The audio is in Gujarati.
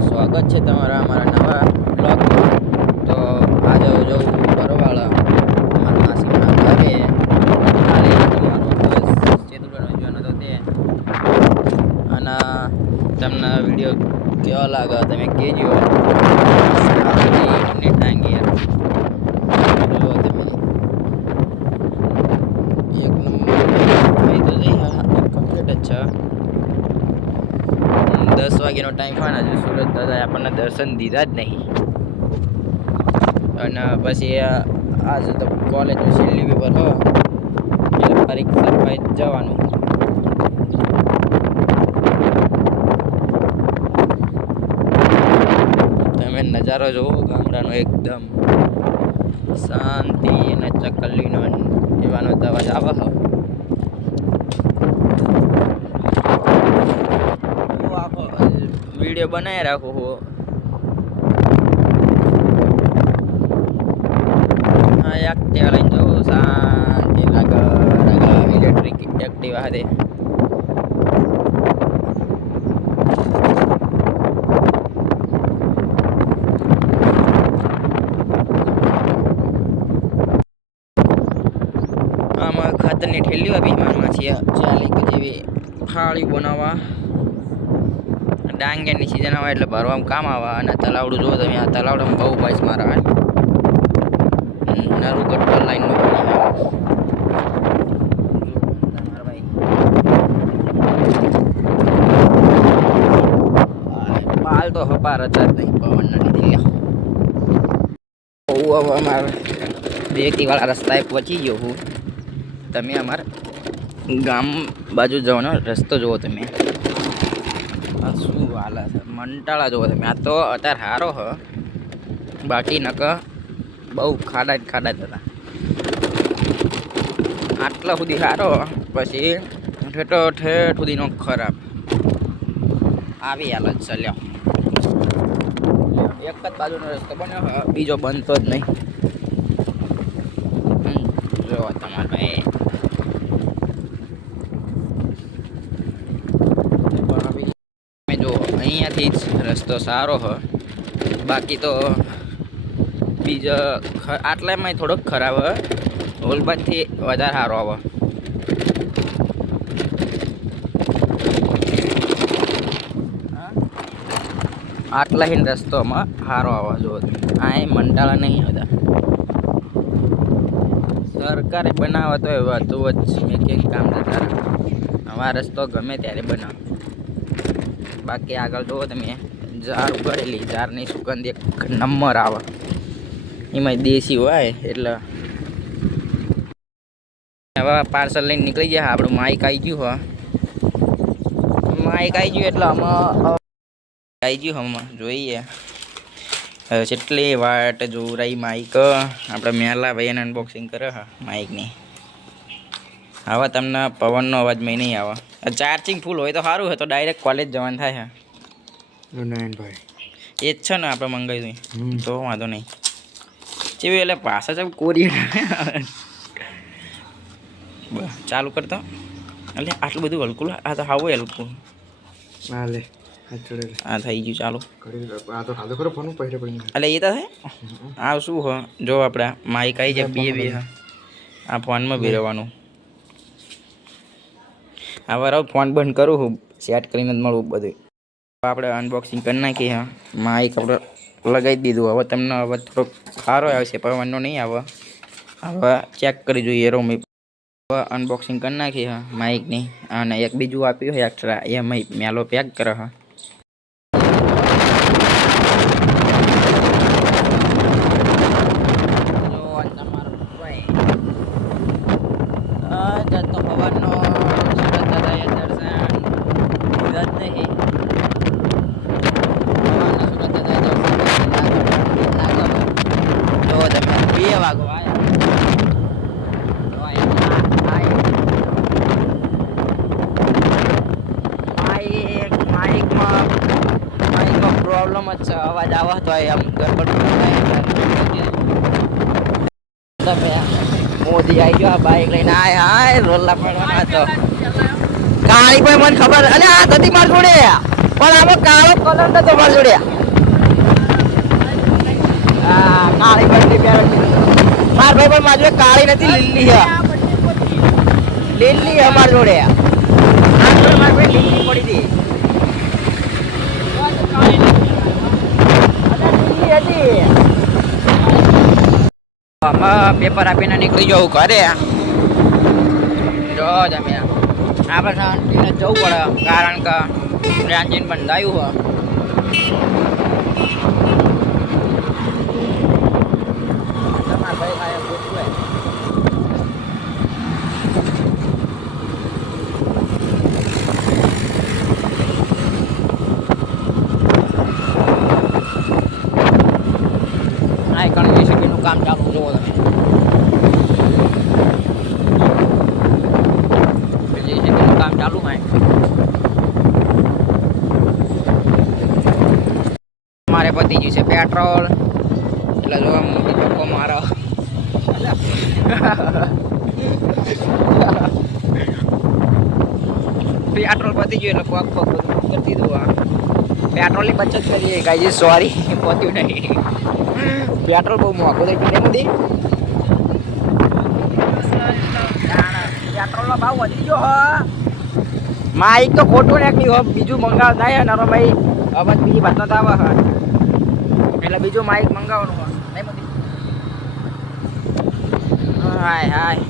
સ્વાગત છે તમારા અમારા નવા બ્લોગ. તો આજે જવું પરવાળા મારા માસીના ઘરે. કાલે જોવાનું બસ ચેતુભાઈનો જોવાનો તો તે અને તમને વિડીયો કેવો લાગે તમે કહેજો. ને ટાંગી જો તમે એક નંબર થઈ તો જઈ કમ્પ્લીટ જ છે. 10 વાગ્યાનો ટાઈમ હોય ને સુરત દાદા આપણને દર્શન દીધા જ નહીં. અને પછી આજે તો કોલેજનું છેલ્લી પેપર હો એટલે પરીક્ષા પછી જવાનું. તમે નજારો જોવો ગામડાનો એકદમ શાંતિ અને ચકલીનો એવાનો અવાજ આવે છે. વિડીયો બનાવી રાખું હું. હા એક્ટિવા લઈને જવું શાંતિ લાગે. ઇલેક્ટ્રિક એક્ટિવા હતી. આમાં ખાતરની ઠેલીઓ બી મારમાં છે 40 જેવી થાળી બનાવવા. ડાંગરની સિઝન આવે એટલે ભરવામાં કામ આવે. અને તલાવડું જુઓ તમે, આ તલાવડામાં બહુ બસ મારા નરું ગટવા લાઈનનું પાલ તો હપાર જ નહીં પવનના લીધે. બહુ હવે અમારે બેકીવાળા રસ્તાએ પહોંચી ગયો હું. તમે અમારા ગામ બાજુ જવાનો રસ્તો જુઓ તમે. શું હાલે છે મંટાળા જુઓ તમે. આ તો અત્યારે સારો હ, બાકી નક બહુ ખાડા જ ખાડા જ હતા. આટલા સુધી સારો, પછી ઠેઠો ઠેઠ સુધીનો ખરાબ. આવી હાલત છે. લ્યો એક જ બાજુનો રસ્તો બન્યો, બીજો બનતો જ નહીં. જો તમારે ભાઈ જો અહીંયાથી જ રસ્તો સારો હ, બાકી તો બીજા આટલામાં થોડોક ખરાબ હ. ઓલબાદથી વધારે સારો આવે. આટલા હિન રસ્તોમાં સારો આવે. જો આ મંટાળા નહીં હતા. સરકારે બનાવે તો હતું જ મેં કંઈક કામ થતા. આવા રસ્તો ગમે ત્યારે બનાવે. બાકી આગળ જુઓ તમે, ઝાર ઉગાડેલી. ઝારની સુગંધ એક નંબર આવે. એમાં દેશી હોય એટલે. હવે પાર્સલ લઈને નીકળી ગયા. આપણું માઇક આવી ગયું હો. માઇક આવી ગયું એટલે આમાં આવી ગયું. હમણાં જોઈએ કેટલી વાટ જોવું રહી માઇક. આપણે મેલા ભાઈ એને અનબોક્સિંગ કરે હા માઇકની. હવે તમને પવનનો અવાજ મેં નહીં આવે. ચાર્જિંગ ફૂલ હોય તો સારું હોય, તો ડાયરેક્ટ કોલેજ જવાનું થાય. હા ભાઈ એ જ છે ને આપણે મંગાવ્યું તો વાંધો નહીં. ચેવી એટલે પાછા છે કોરિયર. ચાલુ કરતો એટલે આટલું બધું હલકું. આ તો હાવું હલકું. હા લે આ થઈ ગયું ચાલુ. એટલે એ તો થાય. આ શું હો જો આપણે માઇક આવી જાય બે આ ફોનમાં બી રહેવાનું. હવે ફોન બંધ કરું હું, સેટ કરીને જ મળવું બધું. આપણે અનબોક્સિંગ કરી નાખીએ. હા માઇક આપણે લગાવી દીધું. હવે તમને હવે થોડોક સારો આવશે, પવનનો નહીં આવે. હવે ચેક કરી જોઈએ રૂમ. હવે અનબોક્સિંગ કરી નાખી હા માઇકની. અને એક બીજું આપ્યું હોય એક્સ્ટ્રા, એ મેલો પેક કરે. હા પ્રોબ્લેમ જ છે. અવાજ આવે તો આમ ગડબડ મોદી આવી ગયો બાઈક લઈને. હાય રોલા પડવાના તો કાળી ભાઈ મને ખબર. અલે આ તતી માર જોડે પણ આમાં કાળો કલર નતો મારી જોડે. હા કાળી બંડી પહેરે માર ભાઈ, પણ મારી જોડે કાળી નથી, લીલી છે. લીલી અમારી જોડે મારી ભાઈ લીલી પડી હતી. લીલી હતી. આમાં પેપર આપીને નીકળી જવું ઘરે. જો તમે આપણે શાંતિને જવું પડે, કારણ કે એન્જિન બંધાયું હોય. તમારા ભાઈ કાંઈ પૂછવું હા, 21 સેકન્ડનું કામ ચાલુ જોવો તમે. કામ ચાલુ હોય મારે પતી ગયું છે પેટ્રોલ, એટલે જો મોટી ધક્કો મારો. પેટ્રોલ પતી ગયું એટલે પગ પગ કરી દીધું. પેટ્રોલની બચત કરીએ ગાઈસ, સોરી પત્યું નહીં. પેટ્રોલ બહુ મોંઘું થઈ ગયું મોદી. પેટ્રોલનો ભાવ વધી ગયો હ. માઇક તો ખોટું નાખ્યું હો, બીજું મંગાવ થાય નારો ભાઈ. હવે બીજી વાત નથી આવે એટલે બીજું માઇક મંગાવવાનું હોય નહીં મોદી. હાય હાય.